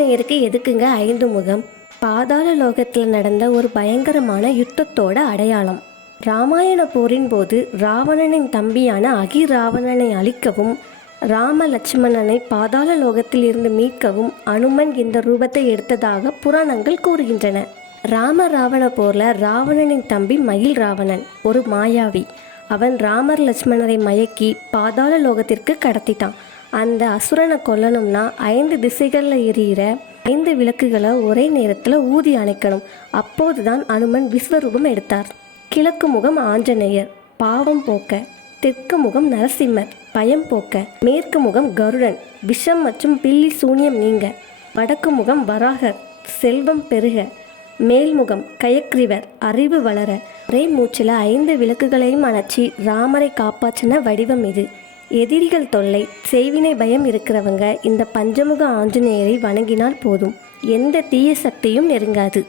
ஆஞ்சநேயருக்கு எதுக்குங்க 5 முகம்? பாதாள லோகத்தில் நடந்த ஒரு பயங்கரமான யுத்தத்தோட அடையாளம். ராமாயண போரின் போது ராவணனின் தம்பியான அகிராவணனை அழிக்கவும் ராம லட்சுமணனை பாதாள லோகத்தில் இருந்து மீட்கவும் அனுமன் இந்த ரூபத்தை எடுத்ததாக புராணங்கள் கூறுகின்றன. ராம ராவண போர்ல ராவணனின் தம்பி மயில் ராவணன் ஒரு மாயாவி. அவன் ராமர் லட்சுமணரை மயக்கி பாதாள லோகத்திற்கு கடத்திட்டான். அந்த அசுரனை கொல்லணும்னா 5 திசைகளில் எரியிற 5 விளக்குகளை ஒரே நேரத்தில் ஊதி அணைக்கணும். அப்போதுதான் அனுமன் விஸ்வரூபம் எடுத்தார். கிழக்கு முகம் ஆஞ்சநேயர், பாவம் போக்க. தெற்கு முகம் நரசிம்மர், பயம் போக்க. மேற்கு முகம் கருடன், விஷம் மற்றும் பில்லி சூனியம் நீங்க. வடக்கு முகம் வராகர், செல்வம் பெருக. மேல்முகம் கயக்ரிவர், அறிவு வளர. ஒரே மூச்சில் 5 விளக்குகளையும் அணைச்சி ராமரை காப்பாற்றின வடிவம் இது. எதிரிகள் தொல்லை, செய்வினை பயம் இருக்கிறவங்க இந்த பஞ்சமுக ஆஞ்சநேயரை வணங்கினால் போதும், எந்த தீய சக்தியும் நெருங்காது.